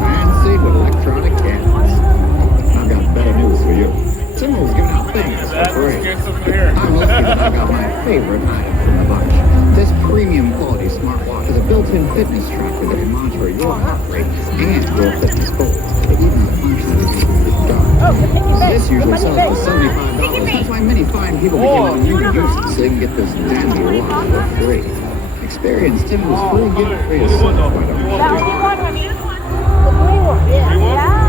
Fancy with electronic cannons. I've got better news for you. Timmo's giving out things for free. I'm lucky that I got my favorite item from the bunch. This premium quality smartwatch has a built-in fitness tracker that can monitor your heart rate and your fitness goals. It even functions in dark. This usually sells for $75. That's why many fine people became a new user so they can get this dandy watch for free. Experience Timmo's free gift for yourself. Why don't you? The green one. The green one. Yeah. Green one? Yeah.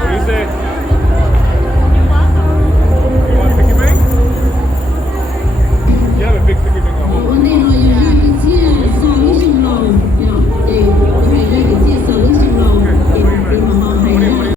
What do you say?